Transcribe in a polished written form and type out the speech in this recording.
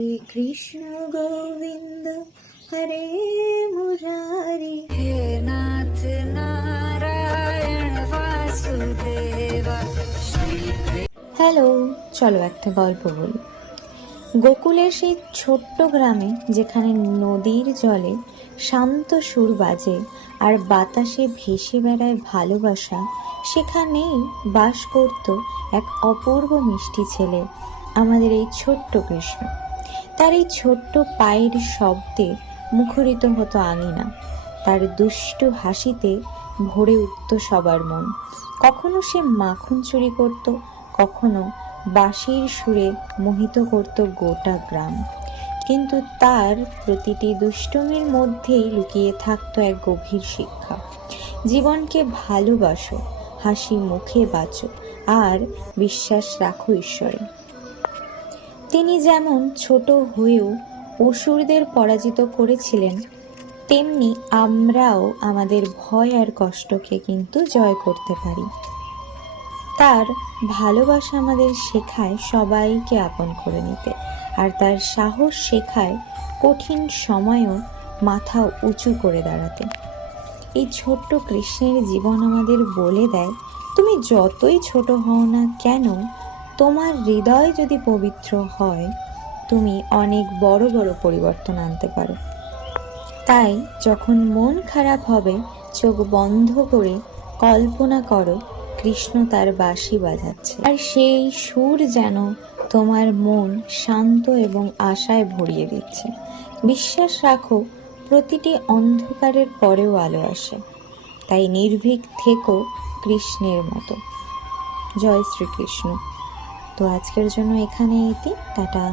हरे कृष्ण गोविंद हरे मुरारी हे नाथ Narayan Vasudeva. Hello, চলো একটা গল্প বলি। গোকুলের সেই ছোট্ট গ্রামে, যেখানে নদীর জলে শান্ত সুর বাজে আর বাতাসে ভেসে বেড়ায় ভালোবাসা, সেখানেই বাস করত এক অপূর্ব মিষ্টি ছেলে, আমাদের এই ছোট্ট কৃষ্ণ। তার এই ছোট্ট পায়ের শব্দে মুখরিত হতো আঙিনা, তার দুষ্টু হাসিতে ভরে উঠত সবার মন। কখনো সে মাখন চুরি করত, কখনো বাঁশির সুরে মোহিত করত গোটা গ্রাম। কিন্তু তার প্রতিটি দুষ্টুমির মধ্যেই লুকিয়ে থাকতো এক গভীর শিক্ষা: জীবনকে ভালোবাসো, হাসি মুখে বাঁচো, আর বিশ্বাস রাখো ঈশ্বরে। তিনি যেমন ছোট হয়েও অসুরদের পরাজিত করেছিলেন, তেমনি আমরাও আমাদের ভয় আর কষ্টকে কিন্তু জয় করতে পারি। তার ভালোবাসা আমাদের শেখায় সবাইকে আপন করে নিতে, আর তার সাহস শেখায় কঠিন সময়েও মাথা উঁচু করে দাঁড়াতে। এই ছোট্ট কৃষ্ণের জীবন আমাদের বলে দেয়, তুমি যতই ছোট হও না কেন, তোমার হৃদয় যদি পবিত্র হয়, তুমি অনেক বড় বড় পরিবর্তন আনতে পারো। তাই যখন মন খারাপ হবে, চোখ বন্ধ করে কল্পনা করো কৃষ্ণ তার বাঁশি বাজাচ্ছে, আর সেই সুর যেন তোমার মন শান্ত এবং আশায় ভরিয়ে দিচ্ছে। বিশ্বাস রাখো, প্রতিটি অন্ধকারের পরেও আলো আসে। তাই নির্ভীক থেকো কৃষ্ণের মতো। জয় শ্রীকৃষ্ণ। তো আজকের জন্য এখানে টাটা।